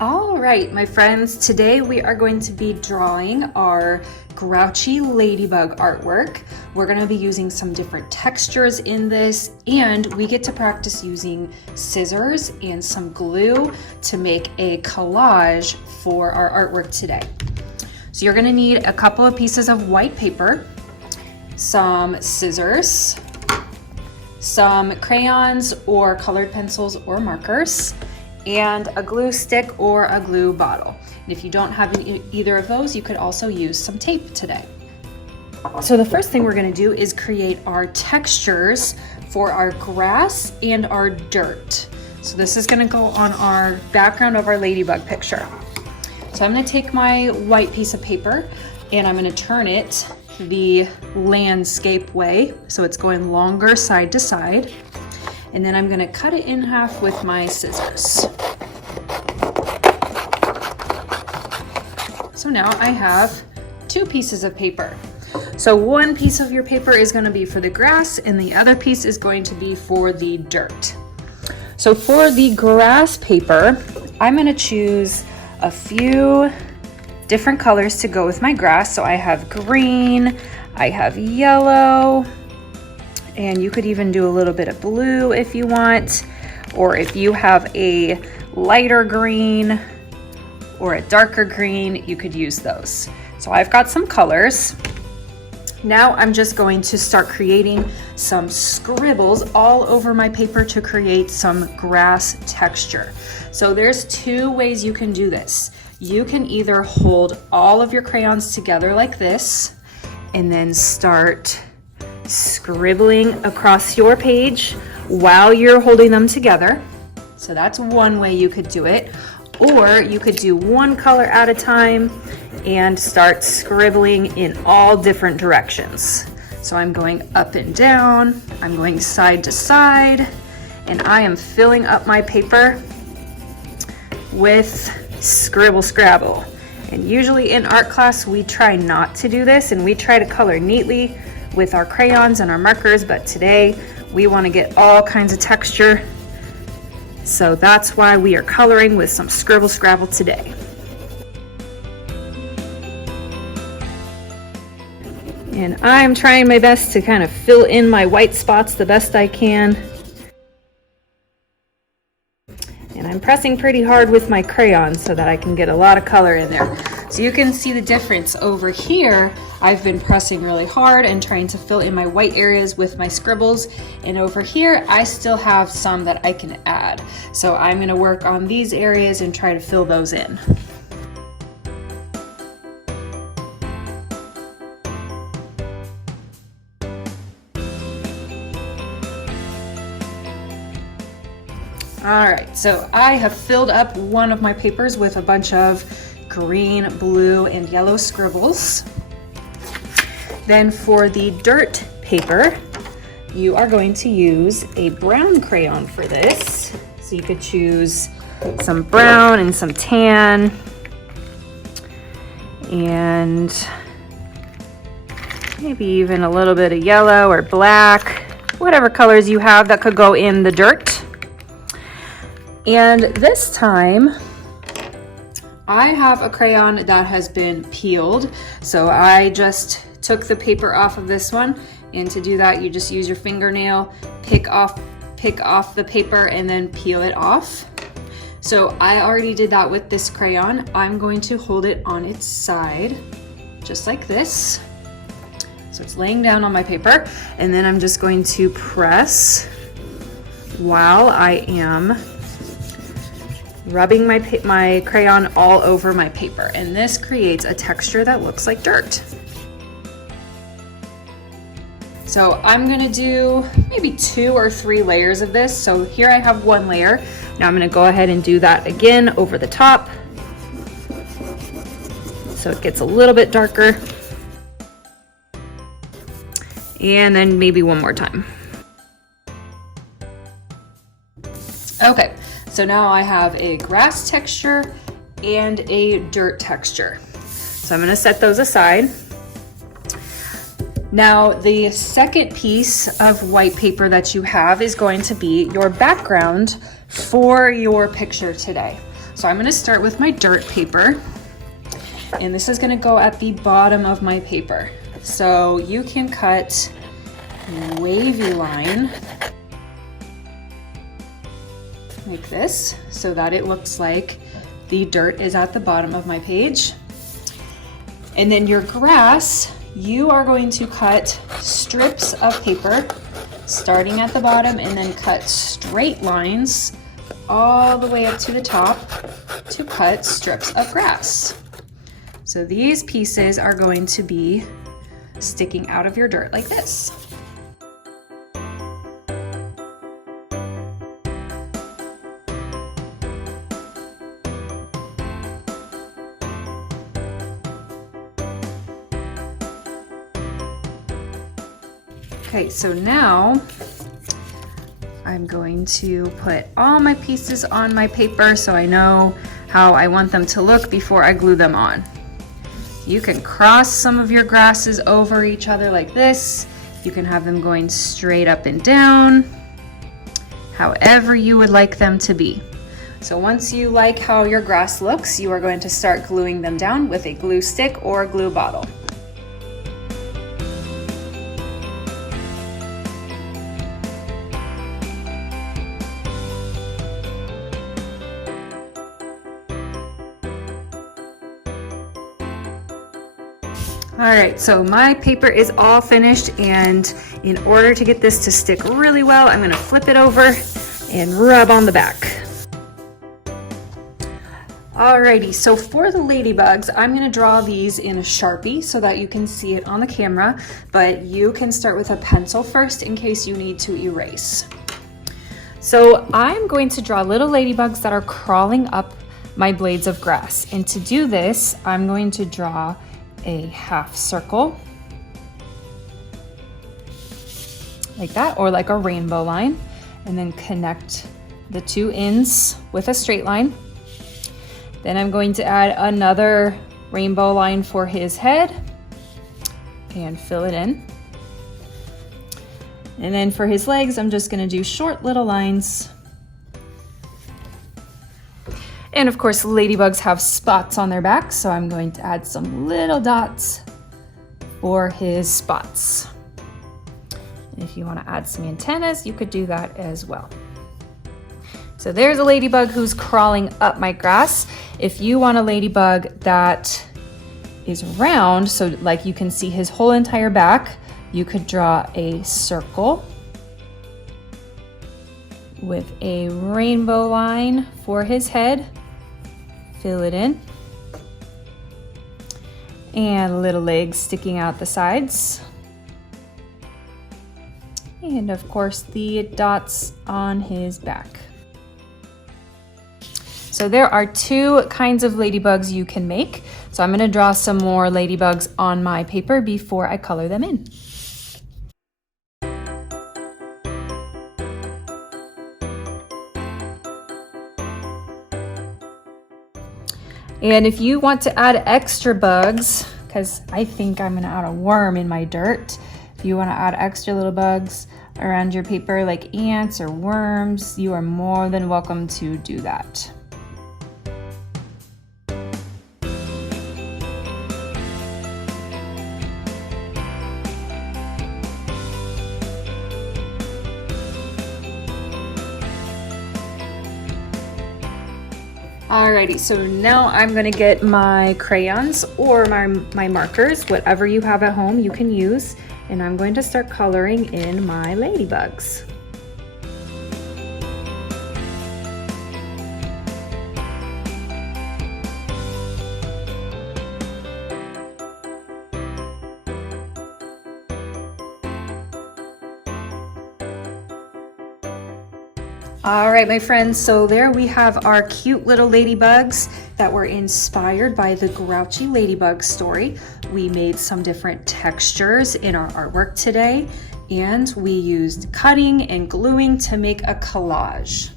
All right, my friends, today we are going to be drawing our grouchy ladybug artwork. We're going to be using some different textures in this, and we get to practice using scissors and some glue to make a collage for our artwork today. So you're going to need a couple of pieces of white paper, some scissors, some crayons or colored pencils or markers, and a glue stick or a glue bottle. And if you don't have either of those, you could also use some tape today. So the first thing we're going to do is create our textures for our grass and our dirt. So this is going to go on our background of our ladybug picture. So I'm going to take my white piece of paper and I'm going to turn it the landscape way, so it's going longer side to side. And then I'm going to cut it in half with my scissors. So now I have two pieces of paper. So one piece of your paper is going to be for the grass and the other piece is going to be for the dirt. So for the grass paper, I'm going to choose a few different colors to go with my grass. So I have green, I have yellow, and you could even do a little bit of blue if you want, or if you have a lighter green or a darker green, you could use those. So I've got some colors. Now I'm just going to start creating some scribbles all over my paper to create some grass texture. So there's two ways you can do this. You can either hold all of your crayons together like this and then start scribbling across your page while you're holding them together. So that's one way you could do it. Or you could do one color at a time and start scribbling in all different directions. So I'm going up and down, I'm going side to side, and I am filling up my paper with scribble scrabble. And usually in art class we try not to do this and we try to color neatly with our crayons and our markers, but today we want to get all kinds of texture. So that's why we are coloring with some scribble scrabble today. And I'm trying my best to kind of fill in my white spots the best I can. And I'm pressing pretty hard with my crayon so that I can get a lot of color in there. So you can see the difference over here. I've been pressing really hard and trying to fill in my white areas with my scribbles. And over here, I still have some that I can add. So I'm gonna work on these areas and try to fill those in. All right, so I have filled up one of my papers with a bunch of green, blue, and yellow scribbles. Then for the dirt paper, you are going to use a brown crayon for this. So you could choose some brown and some tan, and maybe even a little bit of yellow or black, whatever colors you have that could go in the dirt. And this time, I have a crayon that has been peeled. So I just took the paper off of this one. And to do that, you just use your fingernail, pick off the paper and then peel it off. So I already did that with this crayon. I'm going to hold it on its side, just like this. So it's laying down on my paper. And then I'm just going to press while I am rubbing my crayon all over my paper, and this creates a texture that looks like dirt. So I'm gonna do maybe 2 or 3 layers of this. So here I have one layer. Now I'm gonna go ahead and do that again over the top, so it gets a little bit darker. And then maybe one more time. Okay. So now I have a grass texture and a dirt texture. So I'm gonna set those aside. Now the second piece of white paper that you have is going to be your background for your picture today. So I'm gonna start with my dirt paper, and this is gonna go at the bottom of my paper. So you can cut a wavy line like this so that it looks like the dirt is at the bottom of my page. And then your grass, you are going to cut strips of paper starting at the bottom and then cut straight lines all the way up to the top to cut strips of grass. So these pieces are going to be sticking out of your dirt like this. Okay, so now I'm going to put all my pieces on my paper so I know how I want them to look before I glue them on. You can cross some of your grasses over each other like this. You can have them going straight up and down, however you would like them to be. So once you like how your grass looks, you are going to start gluing them down with a glue stick or a glue bottle. All right, so my paper is all finished, and in order to get this to stick really well, I'm gonna flip it over and rub on the back. Alrighty, so for the ladybugs, I'm gonna draw these in a Sharpie so that you can see it on the camera, but you can start with a pencil first in case you need to erase. So I'm going to draw little ladybugs that are crawling up my blades of grass, and to do this, I'm going to draw a half circle like that, or like a rainbow line, and then connect the two ends with a straight line. Then I'm going to add another rainbow line for his head and fill it in. And then for his legs, I'm just going to do short little lines. And of course, ladybugs have spots on their back, so I'm going to add some little dots for his spots. And if you want to add some antennas, you could do that as well. So there's a ladybug who's crawling up my grass. If you want a ladybug that is round, so like you can see his whole entire back, you could draw a circle with a rainbow line for his head. Fill it in, and little legs sticking out the sides, and of course the dots on his back. So there are two kinds of ladybugs you can make. So I'm going to draw some more ladybugs on my paper before I color them in. And if you want to add extra bugs, because I think I'm gonna add a worm in my dirt, if you wanna add extra little bugs around your paper like ants or worms, you are more than welcome to do that. Alrighty, so now I'm gonna get my crayons or my markers, whatever you have at home you can use, and I'm going to start coloring in my ladybugs. All right, my friends, so there we have our cute little ladybugs that were inspired by the Grouchy Ladybug story. We made some different textures in our artwork today, and we used cutting and gluing to make a collage.